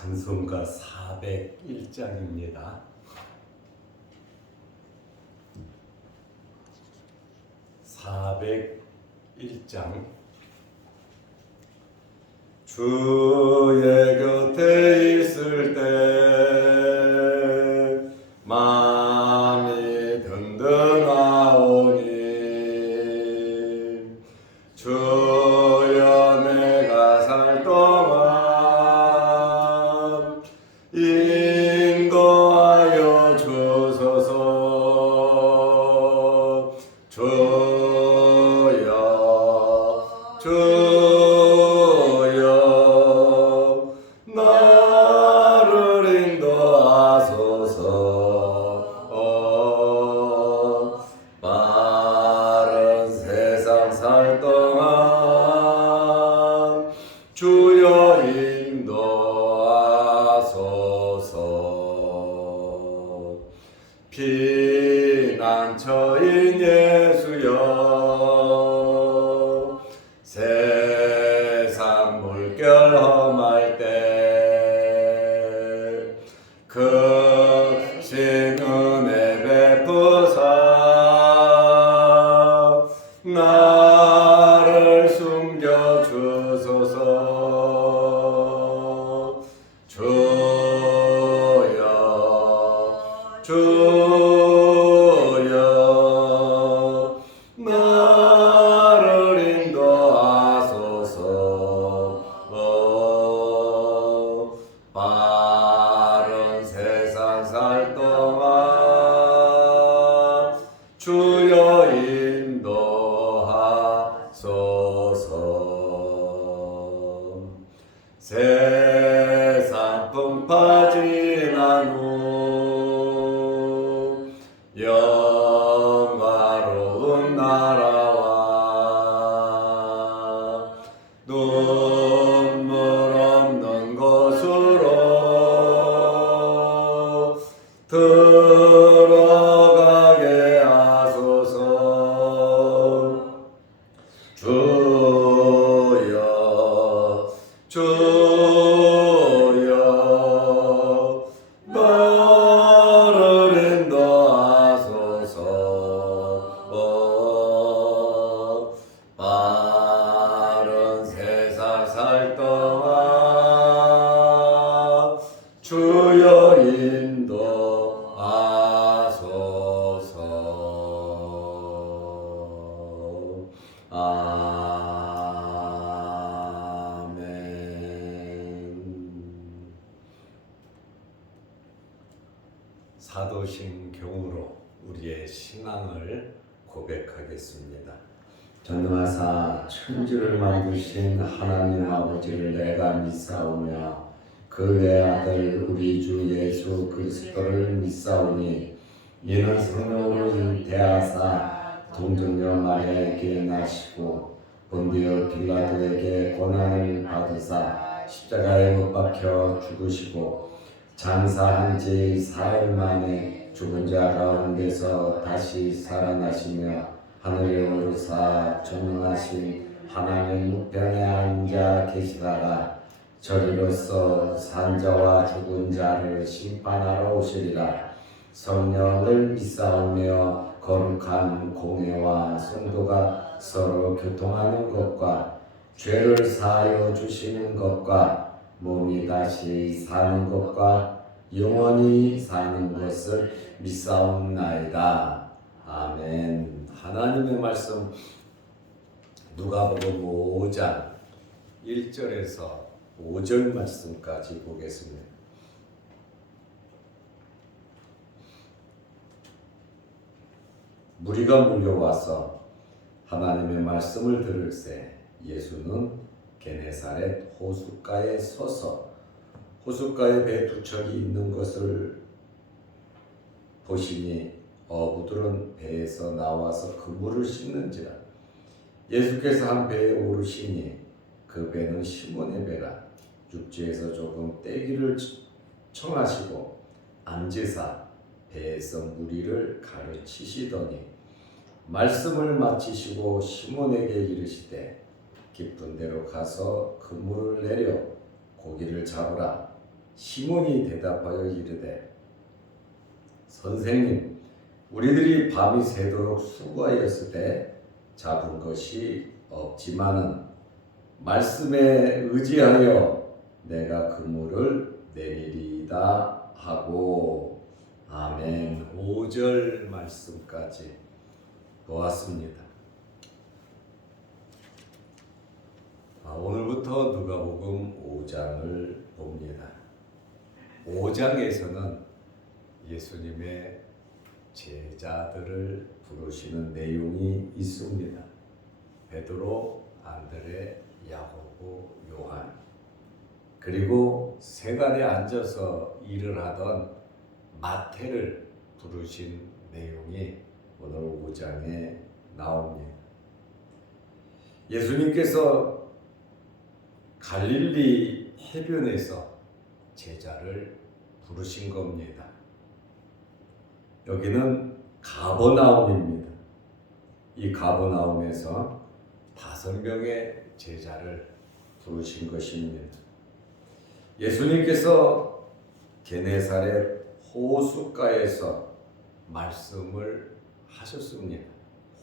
찬송가 401장입니다. 401장. 주의 곁에 있을 때 마음이 든든하오니 주여 내가 살 동안 인도하여 주소서. 주여 나를 인도하소서. 빠른 세상 살 동안 주여 인도하소서. 피난처인 예수여 세상 물결 험할 때 크신 은혜 베푸사 나를 숨겨주소서. 주여 나를 인도하소서. 빠른 세상 살 동안 주여 인도하소서. 세상 풍파 지난 후 영화로운 나라와 눈물 없는 곳으로 들어가게 하소서. 주여 나를 인도하소서. 빠른 세상 살 동안 주여 인도하소서. 사도신경으로 우리의 신앙을 고백하겠습니다. 전능하사 천지를 만드신 하나님 아버지를 내가 믿사오며 그 외아들 우리 주 예수 그리스도를 믿사오니 이는 성령으로 잉태하사 동정녀 마리아에게 나시고 본디오 빌라도에게 고난을 받으사 십자가에 못 박혀 죽으시고 장사한 지 사흘 만에 죽은 자 가운데서 다시 살아나시며 하늘에 오르사 전능하신 하나님 우편에 앉아 계시다가 저리로서 산자와 죽은 자를 심판하러 오시리라. 성령을 믿사오며 거룩한 공예와 성도가 서로 교통하는 것과 죄를 사하여 주시는 것과 몸이 다시 사는 것과 영원히 사는 것을 믿사옵나이다. 아멘. 하나님의 말씀 누가복음 5장 1절에서 5절 말씀까지 보겠습니다. 무리가 몰려와서 하나님의 말씀을 들을새 예수는 게네사렛 호숫가에 서서 호숫가에 배 두 척이 있는 것을 보시니 어부들은 배에서 나와서 그물을 씻는지라. 예수께서 한 배에 오르시니 그 배는 시몬의 배라. 육지에서 조금 떼기를 청하시고 앉으사 배에서 무리를 가르치시더니 말씀을 마치시고 시몬에게 이르시되 깊은 데로 가서 그물을 내려 고기를 잡으라. 시몬이 대답하여 이르되 선생님, 우리들이 밤이 새도록 수고하였으되 잡은 것이 없지만은 말씀에 의지하여 내가 그물을 내리리이다 하고. 아멘. 5절 말씀까지 보았습니다. 오늘부터 누가복음 5장을 봅니다. 5장에서는 예수님의 제자들을 부르시는 내용이 있습니다. 베드로, 안드레, 야고보, 요한, 그리고 세간에 앉아서 일을 하던 마태를 부르신 내용이 오늘 5장에 나옵니다. 예수님께서 갈릴리 해변에서 제자를 부르신 겁니다. 여기는 가버나움입니다. 이 가버나움에서 5명의 제자를 부르신 것입니다. 예수님께서 게네사렛 호숫가에서 말씀을 하셨습니다.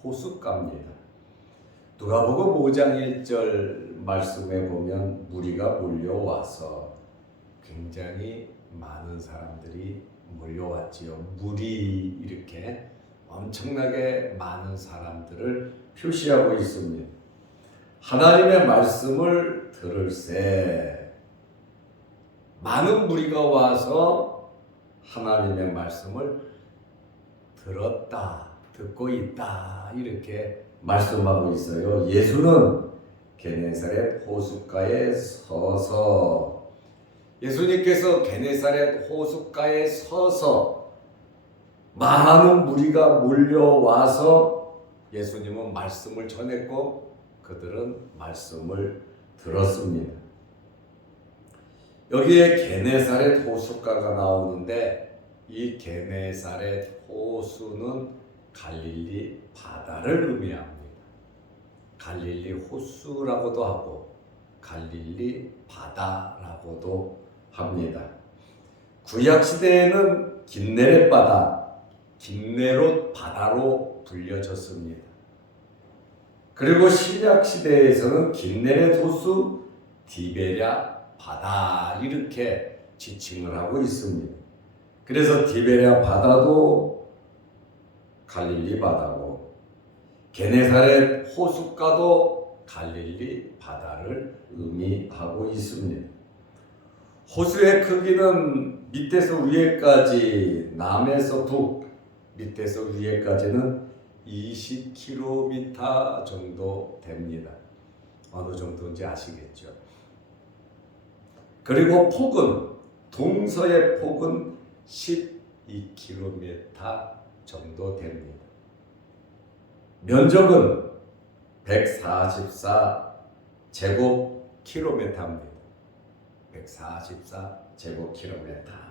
호숫가입니다. 누가복음 5장 1절 말씀에 보면 무리가 몰려와서 굉장히 많은 사람들이 몰려왔지요. 무리, 이렇게 엄청나게 많은 사람들을 표시하고 있습니다. 하나님의 말씀을 들을새 많은 무리가 와서 하나님의 말씀을 들었다, 듣고 있다, 이렇게 말씀하고 있어요. 예수는 게네사렛 호숫가에 서서, 예수님께서 게네사렛 호숫가에 서서 많은 무리가 몰려와서 예수님은 말씀을 전했고 그들은 말씀을 들었습니다. 여기에 게네사렛 호숫가가 나오는데 이 게네사렛 호수는 갈릴리 바다를 의미합니다. 갈릴리 호수라고도 하고 갈릴리 바다라고도 합니다. 구약 시대에는 긴네렛 바다, 긴네롯 바다로 불려졌습니다. 그리고 신약 시대에서는 긴네렛 호수, 디베랴 바다, 이렇게 지칭을 하고 있습니다. 그래서 디베랴 바다도 갈릴리 바다고, 게네사렛 호숫가도 갈릴리 바다를 의미하고 있습니다. 호수의 크기는 밑에서 위에까지, 남에서 북, 밑에서 위에까지는 20km 정도 됩니다. 어느 정도인지 아시겠죠? 그리고 폭은, 동서의 폭은 12km 정도 됩니다. 면적은 144제곱킬로미터입니다. 144제곱킬로미터.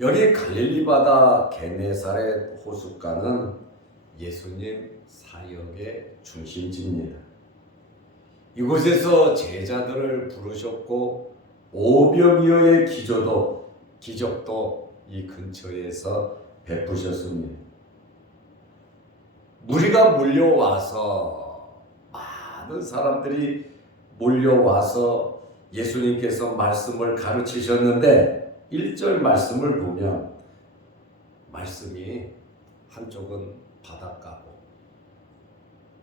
여기 갈릴리 바다 게네사렛 호숫가는 예수님 사역의 중심지입니다. 이곳에서 제자들을 부르셨고 500여의 기적도 이 근처에서 베푸셨습니다. 무리가 몰려와서, 많은 사람들이 몰려와서 예수님께서 말씀을 가르치셨는데 1절 말씀을 보면 말씀이 한쪽은 바닷가고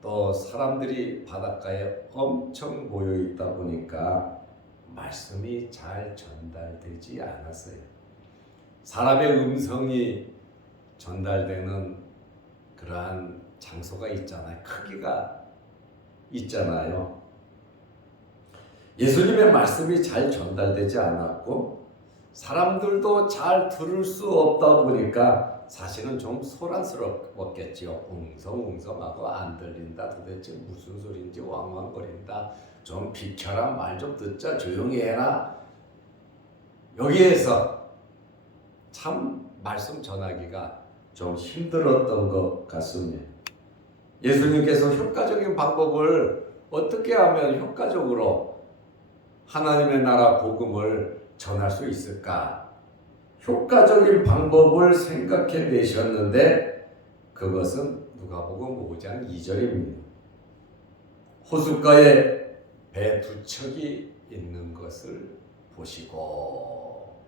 또 사람들이 바닷가에 엄청 모여 있다 보니까 말씀이 잘 전달되지 않았어요. 사람의 음성이 전달되는 그러한 장소가 있잖아요. 크기가 있잖아요. 예수님의 말씀이 잘 전달되지 않았고 사람들도 잘 들을 수 없다 보니까 사실은 좀 소란스럽겠지요. 웅성웅성하고 안 들린다. 도대체 무슨 소리인지 왕왕거린다. 좀 비켜라, 말 좀 듣자, 조용히 해라. 여기에서 참 말씀 전하기가 좀 힘들었던 것 같습니다. 예수님께서 효과적인 방법을 어떻게 하면 효과적으로 하나님의 나라 복음을 전할 수 있을까? 효과적인 방법을 생각해 내셨는데 그것은 누가복음 5장 2절입니다. 호숫가에 배 두 척이 있는 것을 보시고,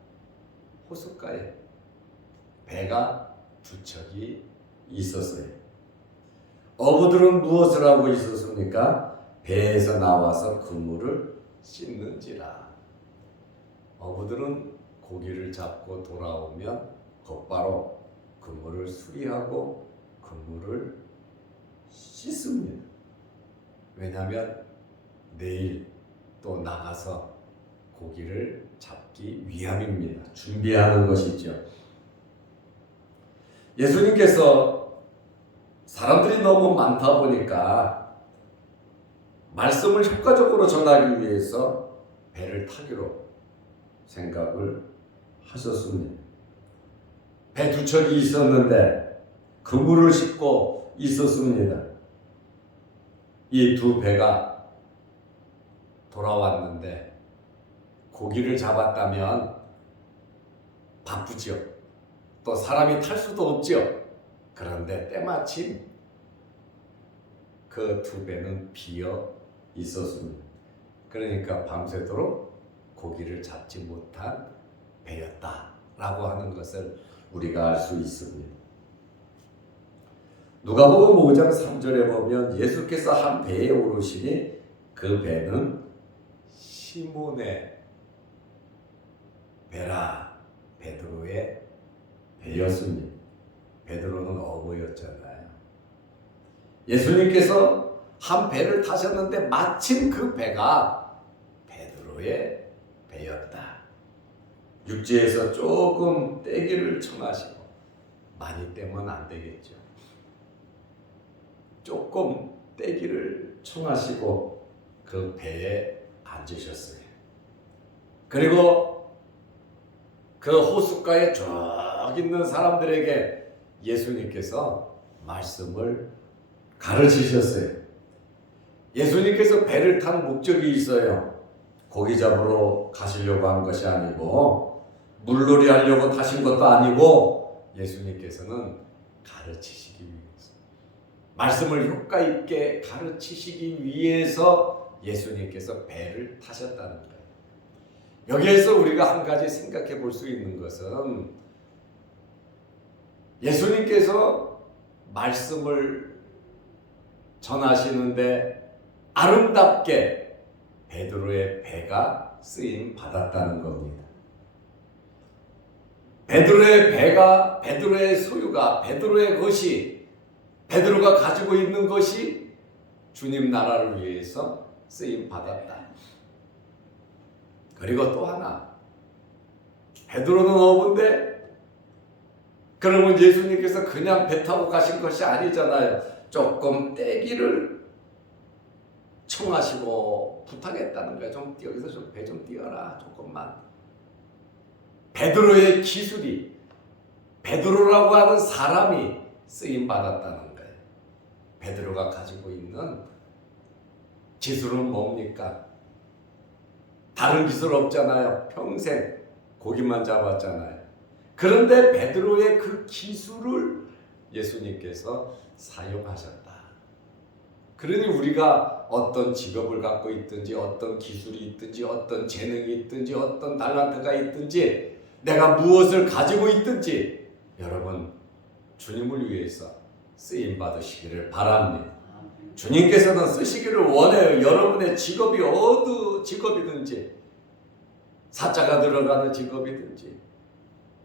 호숫가에 배가 두 척이 있었어요. 어부들은 무엇을 하고 있었습니까? 배에서 나와서 그물을 씻는지라. 어부들은 고기를 잡고 돌아오면 곧바로 그물을 수리하고 그물을 씻습니다. 왜냐하면 내일 또 나가서 고기를 잡기 위함입니다. 준비하는 것이죠. 예수님께서 사람들이 너무 많다 보니까 말씀을 효과적으로 전하기 위해서 배를 타기로 생각을 하셨습니다. 배 두 척이 있었는데 그물을 싣고 있었습니다. 이 두 배가 돌아왔는데 고기를 잡았다면 바쁘죠. 또 사람이 탈 수도 없죠. 그런데 때마침 그 두 배는 비어 있었습니다. 그러니까 밤새도록 고기를 잡지 못한 배였다라고 하는 것을 우리가 알 수 있습니다. 누가복음 5장 3절에 보면 예수께서 한 배에 오르시니 그 배는 시몬의 배라, 베드로의 배였습니다. 베드로는 어부였잖아요. 예수님께서 한 배를 타셨는데 마침 그 배가 베드로의 배였다. 육지에서 조금 떼기를 청하시고, 많이 떼면 안 되겠죠. 조금 떼기를 청하시고 그 배에 앉으셨어요. 그리고 그 호숫가에 쭉 있는 사람들에게 예수님께서 말씀을 가르치셨어요. 예수님께서 배를 탄 목적이 있어요. 고기 잡으러 가시려고 한 것이 아니고, 물놀이 하려고 타신 것도 아니고, 예수님께서는 가르치시기 위해서, 말씀을 효과 있게 가르치시기 위해서 예수님께서 배를 타셨다는 거예요. 여기에서 우리가 한 가지 생각해 볼 수 있는 것은, 예수님께서 말씀을 전하시는데 아름답게 베드로의 배가 쓰임 받았다는 겁니다. 베드로의 배가, 베드로의 소유가, 베드로의 것이, 베드로가 가지고 있는 것이 주님 나라를 위해서 쓰임 받았다. 그리고 또 하나, 베드로는 어부인데 그러면 예수님께서 그냥 배 타고 가신 것이 아니잖아요. 조금 떼기를 청하시고 부탁했다는 거야. 좀 여기서 좀 배 좀 띄워라, 조금만. 베드로의 기술이, 베드로라고 하는 사람이 쓰임 받았다는 거예요. 베드로가 가지고 있는 기술은 뭡니까? 다른 기술 없잖아요. 평생 고기만 잡았잖아요. 그런데 베드로의 그 기술을 예수님께서 사용하셨다. 그러니 우리가 어떤 직업을 갖고 있든지, 어떤 기술이 있든지, 어떤 재능이 있든지, 어떤 달란트가 있든지, 내가 무엇을 가지고 있든지, 여러분 주님을 위해서 쓰임 받으시기를 바랍니다. 주님께서는 쓰시기를 원해요. 여러분의 직업이 어느 직업이든지, 사자가 들어가는 직업이든지,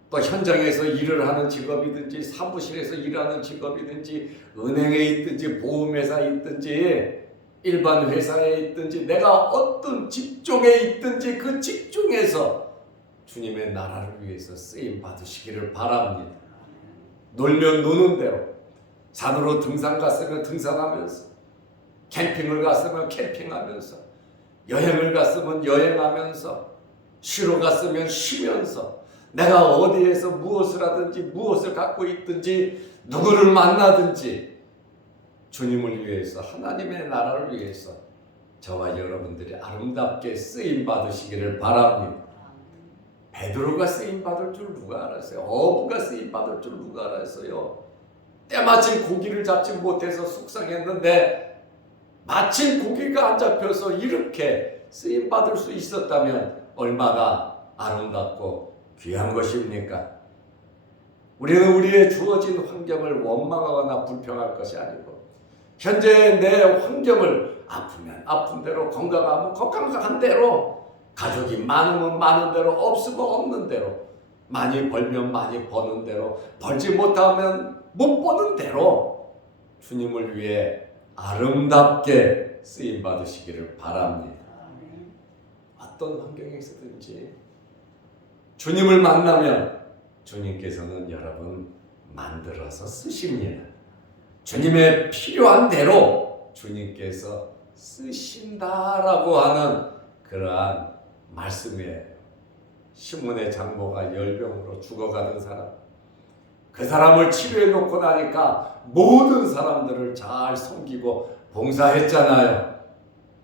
또 현장에서 일을 하는 직업이든지, 사무실에서 일하는 직업이든지, 은행에 있든지, 보험회사에 있든지, 일반 회사에 있든지, 내가 어떤 직종에 있든지 그 직종에서 주님의 나라를 위해서 쓰임 받으시기를 바랍니다. 놀면 노는 대로, 산으로 등산 갔으면 등산하면서, 캠핑을 갔으면 캠핑하면서, 여행을 갔으면 여행하면서, 쉬러 갔으면 쉬면서, 내가 어디에서 무엇을 하든지, 무엇을 갖고 있든지, 누구를 만나든지 주님을 위해서, 하나님의 나라를 위해서 저와 여러분들이 아름답게 쓰임 받으시기를 바랍니다. 베드로가 쓰임 받을 줄 누가 알았어요? 어부가 쓰임 받을 줄 누가 알았어요? 때마침 고기를 잡지 못해서 속상했는데 마침 고기가 안 잡혀서 이렇게 쓰임 받을 수 있었다면 얼마나 아름답고 귀한 것입니까? 우리는 우리의 주어진 환경을 원망하거나 불평할 것이 아니고 현재 내 환경을 아프면 아픈 대로, 건강하면 건강한 대로, 가족이 많으면 많은 대로, 없으면 없는 대로, 많이 벌면 많이 버는 대로, 벌지 못하면 못 버는 대로 주님을 위해 아름답게 쓰임 받으시기를 바랍니다. 어떤 환경에서든지 주님을 만나면 주님께서는 여러분 만들어서 쓰십니다. 주님의 필요한 대로 주님께서 쓰신다라고 하는 그러한 말씀이에요. 시몬의 장모가 열병으로 죽어가던 사람, 그 사람을 치료해 놓고 나니까 모든 사람들을 잘 섬기고 봉사했잖아요.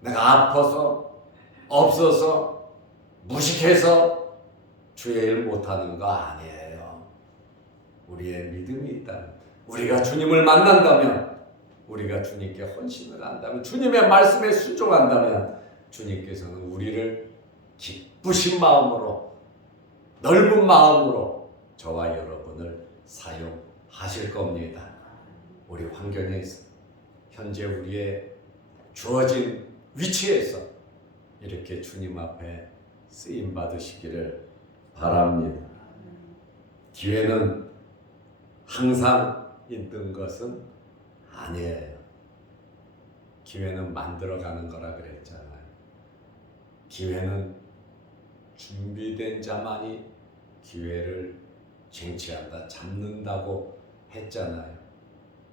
내가 아파서, 없어서, 무식해서 주의 일 못하는 거 아니에요. 우리의 믿음이 있다면, 우리가 주님을 만난다면, 우리가 주님께 헌신을 한다면, 주님의 말씀에 순종한다면 주님께서는 우리를 기쁘신 마음으로, 넓은 마음으로 저와 여러분을 사용하실 겁니다. 우리 환경에서, 현재 우리의 주어진 위치에서 이렇게 주님 앞에 쓰임 받으시기를 바랍니다. 기회는 항상 있는 것은 아니에요. 기회는 만들어가는 거라 그랬잖아요. 기회는 준비된 자만이 기회를 쟁취한다, 잡는다고 했잖아요.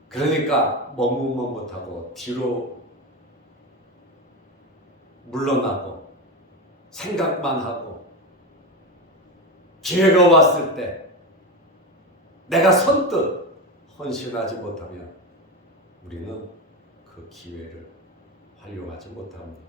그러니까 머뭇머 못하고 뒤로 물러나고 생각만 하고 기회가 왔을 때 내가 선뜻 헌신하지 못하면 우리는 그 기회를 활용하지 못합니다.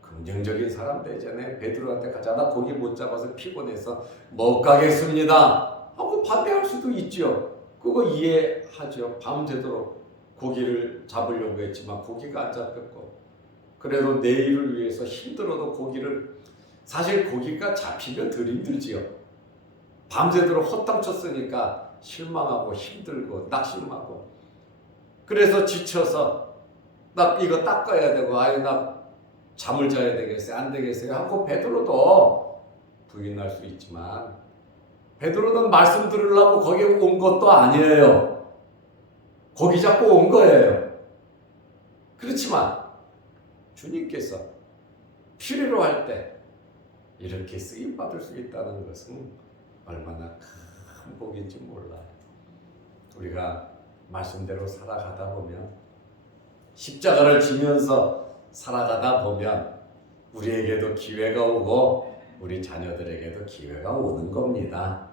긍정적인 사람 되잖아요. 베드로한테 가자, 나 고기 못 잡아서 피곤해서 못 가겠습니다 하고 반대할 수도 있죠. 그거 이해하죠. 밤새도록 고기를 잡으려고 했지만 고기가 안 잡혔고, 그래도 내일을 위해서 힘들어도 고기를, 사실 고기가 잡히면 덜 힘들지요. 밤새도록 헛땅쳤으니까 실망하고 힘들고 낙심하고, 그래서 지쳐서 나 이거 닦아야 되고, 아유 나 잠을 자야 되겠어요, 안 되겠어요 하고 베드로도 부인할 수 있지만, 베드로는 말씀 들으려고 거기에 온 것도 아니에요. 고기 잡고 온 거예요. 그렇지만 주님께서 필요로 할 때 이렇게 쓰임 받을 수 있다는 것은 얼마나 큰 복인지 몰라요. 우리가 말씀대로 살아가다 보면, 십자가를 지면서 살아가다 보면 우리에게도 기회가 오고 우리 자녀들에게도 기회가 오는 겁니다.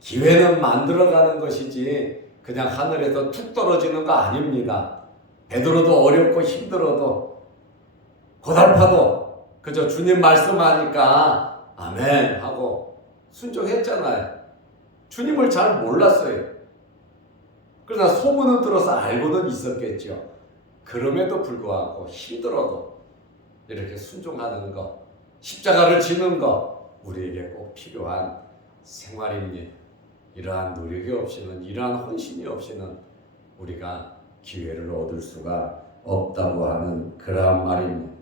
기회는 만들어가는 것이지 그냥 하늘에서 툭 떨어지는 거 아닙니다. 베드로도 어렵고 힘들어도 고달파도 그저 주님 말씀하니까 아멘 하고 순종했잖아요. 주님을 잘 몰랐어요. 그러나 소문은 들어서 알고는 있었겠죠. 그럼에도 불구하고 힘들어도 이렇게 순종하는 것, 십자가를 지는 것, 우리에게 꼭 필요한 생활입니다. 이러한 노력이 없이는, 이러한 헌신이 없이는 우리가 기회를 얻을 수가 없다고 하는 그러한 말입니다.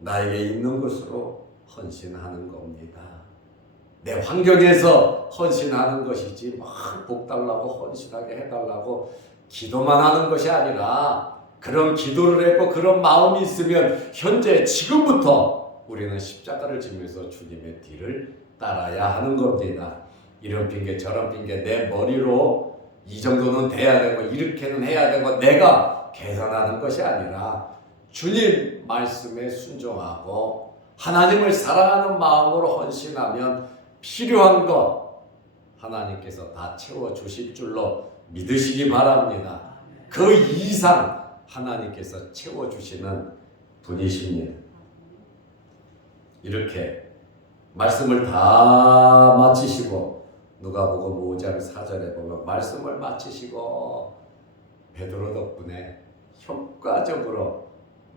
나에게 있는 것으로 헌신하는 겁니다. 내 환경에서 헌신하는 것이지 막 복 달라고 헌신하게 해달라고 기도만 하는 것이 아니라, 그런 기도를 했고 그런 마음이 있으면 현재 지금부터 우리는 십자가를 지면서 주님의 뒤를 따라야 하는 겁니다. 이런 핑계 저런 핑계, 내 머리로 이 정도는 돼야 되고 이렇게는 해야 되고 내가 계산하는 것이 아니라 주님 말씀에 순종하고 하나님을 사랑하는 마음으로 헌신하면 필요한 것 하나님께서 다 채워주실 줄로 믿으시기 바랍니다. 그 이상 하나님께서 채워주시는 분이십니다. 이렇게 말씀을 다 마치시고 누가복음 5장 4절에 보면 말씀을 마치시고 베드로 덕분에 효과적으로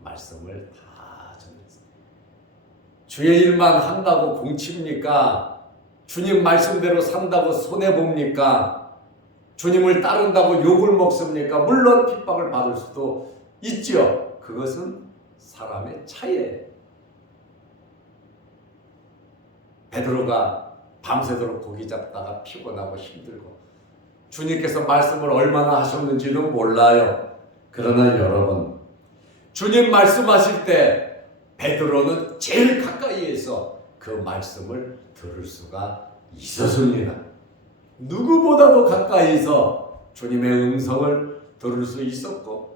말씀을 다 전했어요. 주의 일만 한다고 공칩니까? 주님 말씀대로 산다고 손해봅니까? 주님을 따른다고 욕을 먹습니까? 물론 핍박을 받을 수도 있죠. 그것은 사람의 차이예요. 베드로가 밤새도록 고기 잡다가 피곤하고 힘들고 주님께서 말씀을 얼마나 하셨는지도 몰라요. 그러나 여러분, 주님 말씀하실 때 베드로는 제일 가까이에서 그 말씀을 들을 수가 있었습니다. 누구보다도 가까이서 주님의 음성을 들을 수 있었고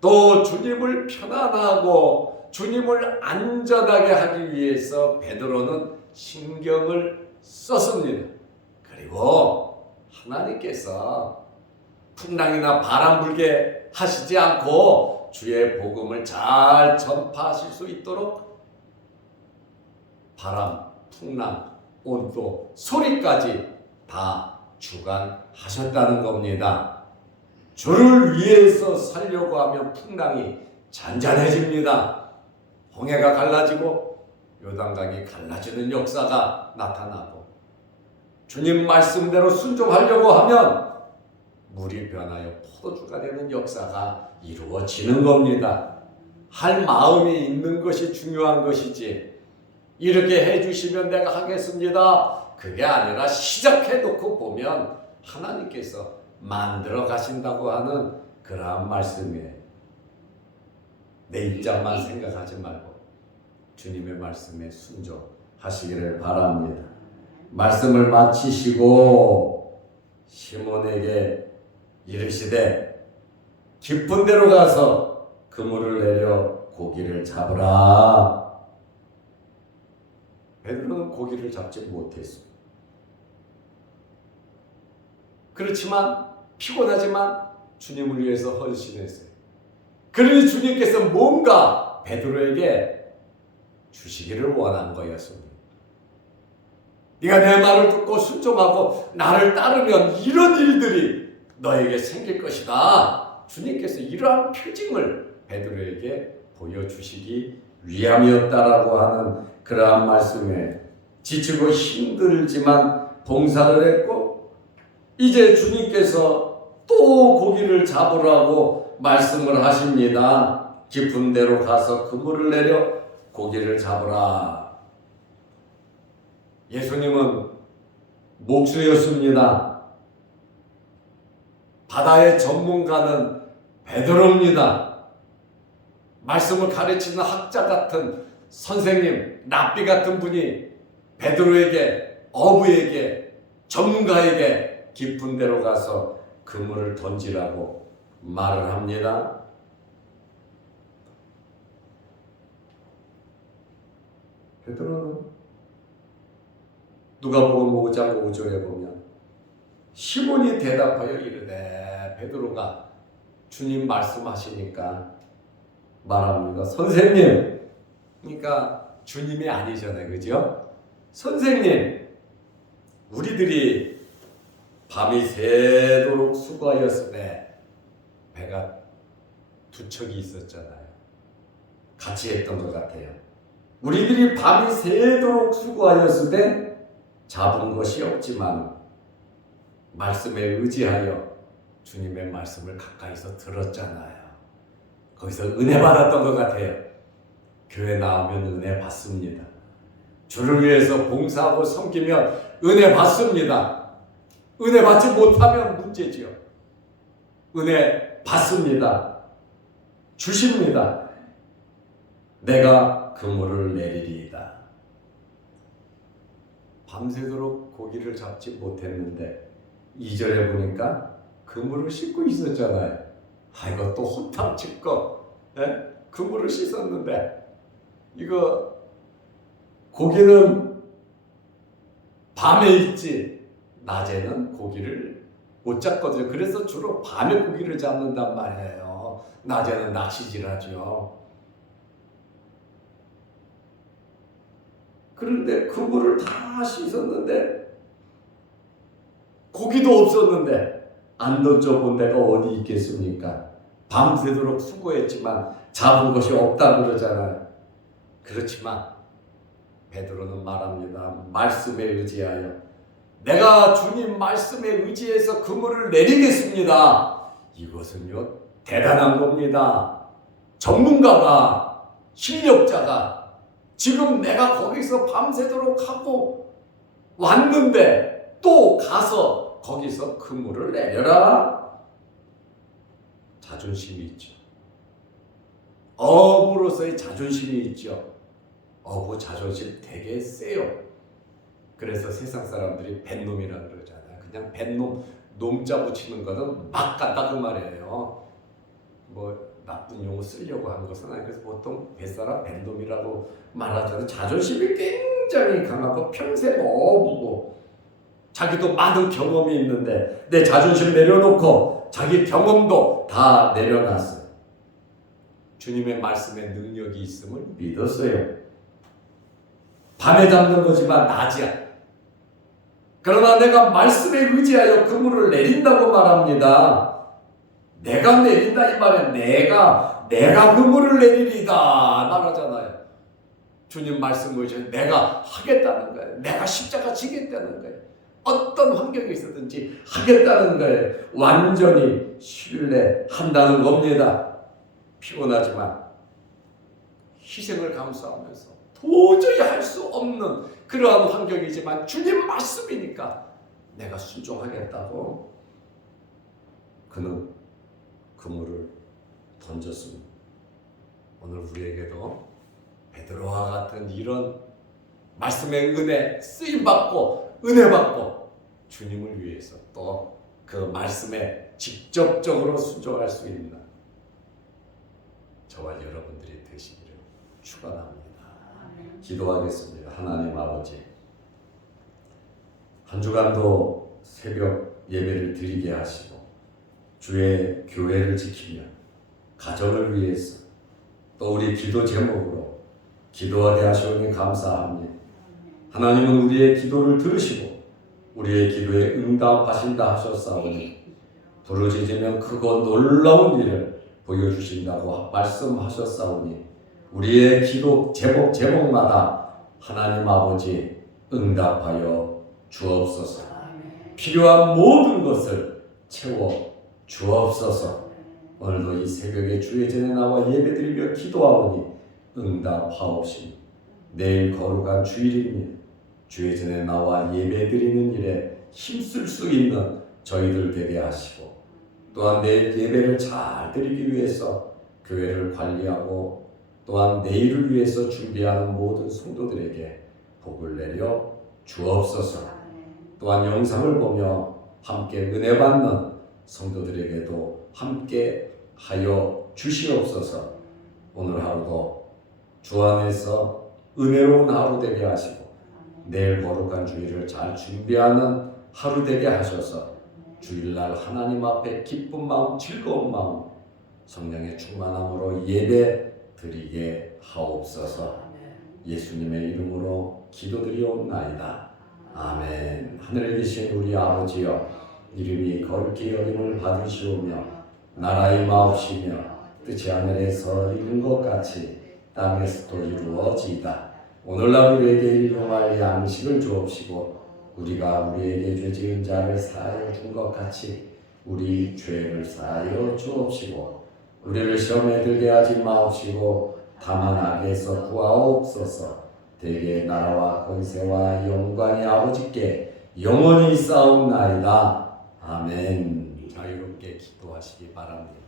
또 주님을 편안하고 주님을 안전하게 하기 위해서 베드로는 신경을 썼습니다. 그리고 하나님께서 풍랑이나 바람 불게 하시지 않고 주의 복음을 잘 전파하실 수 있도록 바람, 풍랑, 온도, 소리까지 다 주관하셨다는 겁니다. 주를 위해서 살려고 하면 풍랑이 잔잔해집니다. 홍해가 갈라지고 요단강이 갈라지는 역사가 나타나고 주님 말씀대로 순종하려고 하면 물이 변하여 포도주가 되는 역사가 이루어지는 겁니다. 할 마음이 있는 것이 중요한 것이지 이렇게 해주시면 내가 하겠습니다. 그게 아니라 시작해놓고 보면 하나님께서 만들어 가신다고 하는 그러한 말씀이에요. 내 입장만 생각하지 말고 주님의 말씀에 순종하시기를 바랍니다. 말씀을 마치시고 시몬에게 이르시되 깊은 데로 가서 그물을 내려 고기를 잡으라. 베드로는 고기를 잡지 못했어. 그렇지만 피곤하지만 주님을 위해서 헌신했어요. 그러니 주님께서 뭔가 베드로에게 주시기를 원한 거였습니다. 네가 내 말을 듣고 순종하고 나를 따르면 이런 일들이 너에게 생길 것이다. 주님께서 이러한 표징을 베드로에게 보여주시기 위함이었다라고 하는 그러한 말씀에 지치고 힘들지만 봉사를 했고 이제 주님께서 또 고기를 잡으라고 말씀을 하십니다. 깊은 데로 가서 그물을 내려 고기를 잡으라. 예수님은 목수였습니다. 바다의 전문가는 베드로입니다. 말씀을 가르치는 학자 같은 선생님, 랍비 같은 분이 베드로에게, 어부에게, 전문가에게 깊은 데로 가서 그물을 던지라고 말을 합니다. 베드로는 누가복음 5장 5절에 보면 시몬이 대답하여 이르되 베드로가 주님 말씀하시니까 말합니다. 선생님, 그러니까 주님이 아니잖아요, 그죠? 선생님, 우리들이 밤이 새도록 수고하였으되 배가 두 척이 있었잖아요. 같이 했던 것 같아요. 우리들이 밤이 새도록 수고하였으되 잡은 것이 없지만 말씀에 의지하여 주님의 말씀을 가까이서 들었잖아요. 거기서 은혜 받았던 것 같아요. 교회 나오면 은혜 받습니다. 주를 위해서 봉사하고 섬기면 은혜 받습니다. 은혜 받지 못하면 문제지요. 은혜 받습니다. 주십니다. 내가 그물을 내리리이다. 밤새도록 고기를 잡지 못했는데 2절에 보니까 그물을 씻고 있었잖아요. 이거 또 혼탕 칠거 그물을 씻었는데 이거 고기는 밤에 있지 낮에는 고기를 못 잡거든요. 그래서 주로 밤에 고기를 잡는단 말이에요. 낮에는 낚시질하죠. 그런데 그물을 다 씻었는데 고기도 없었는데 안 던져본 데가 어디 있겠습니까? 밤새도록 수고했지만 잡은 것이 없다 그러잖아요. 그렇지만 베드로는 말합니다. 말씀에 의지하여 내가 주님 말씀에 의지해서 그물을 내리겠습니다. 이것은요 대단한 겁니다. 전문가가, 실력자가 지금 내가 거기서 밤새도록 하고 왔는데 또 가서 거기서 그물을 내려라. 자존심이 있죠. 어부로서의 자존심이 있죠. 어부 자존심 되게 세요. 그래서 세상 사람들이 뱃놈이라 그러잖아요. 그냥 뱃놈, 놈자 붙이는 거는 막 간다 그 말이에요. 뭐 나쁜 용어 쓰려고 한 것은 아니고 그래서 보통 뱃사람 뱃놈이라고 말하잖아요. 자존심이 굉장히 강하고 평생 어부고 자기도 많은 경험이 있는데 내 자존심 내려놓고 자기 경험도 다 내려놨어요. 주님의 말씀에 능력이 있음을 믿었어요. 밤에 잡는 거지만 낮이야. 그러나 내가 말씀에 의지하여 그물을 내린다고 말합니다. 내가 내린다 이 말은 내가 그물을 내리리다 말하잖아요. 주님 말씀을 의지해 내가 하겠다는 거예요. 내가 십자가 지겠다는 거예요. 어떤 환경이 있었든지 하겠다는 거예요. 완전히 신뢰한다는 겁니다. 피곤하지만 희생을 감수하면서 도저히 할 수 없는 그러한 환경이지만 주님 말씀이니까 내가 순종하겠다고 그는 그물을 던졌습니다. 오늘 우리에게도 베드로와 같은 이런 말씀의 은혜 쓰임받고 은혜받고 주님을 위해서 또 그 말씀에 직접적으로 순종할 수 있는 저와 여러분들이 되시기를 축원합니다. 기도하겠습니다. 하나님 아버지, 한 주간도 새벽 예배를 드리게 하시고 주의 교회를 지키며 가정을 위해서 또 우리 기도 제목으로 기도하게 하시오니 감사합니다. 하나님은 우리의 기도를 들으시고 우리의 기도에 응답하신다 하셨사오니 부르짖으면 크고 놀라운 일을 보여주신다고 말씀하셨사오니 우리의 기도 제목마다 하나님 아버지 응답하여 주옵소서. 필요한 모든 것을 채워 주옵소서. 오늘도 이 새벽에 주의 전에 나와 예배드리며 기도하오니 응답하옵시니 내일 거룩한 주일입니다. 주의 전에 나와 예배드리는 일에 힘쓸 수 있는 저희들 되게 하시고 또한 내일 예배를 잘 드리기 위해서 교회를 관리하고 또한 내일을 위해서 준비하는 모든 성도들에게 복을 내려 주옵소서. 또한 영상을 보며 함께 은혜 받는 성도들에게도 함께 하여 주시옵소서. 오늘 하루도 주 안에서 은혜로운 하루 되게 하시고 내일 거룩한 주일을 잘 준비하는 하루 되게 하셔서 주일날 하나님 앞에 기쁜 마음, 즐거운 마음, 성령의 충만함으로 예배 드리게 하옵소서. 예수님의 이름으로 기도드리옵나이다. 아멘. 하늘에 계신 우리 아버지여, 이름이 거룩히 여김을 받으시오며 나라의 마옵시며 뜻이 하늘에서 이룬 것 같이 땅에서도 이루어지이다. 오늘날 우리에게 일용할 양식을 주옵시고 우리가 우리에게 죄 지은 자를 사하여 준 것 같이 우리 죄를 사하여 주옵시고 우리를 시험에 들게 하지 마옵시고 다만 악에서 구하옵소서. 대개 나라와 권세와 영광이 아버지께 영원히 있사옵나이다. 아멘. 자유롭게 기도하시기 바랍니다.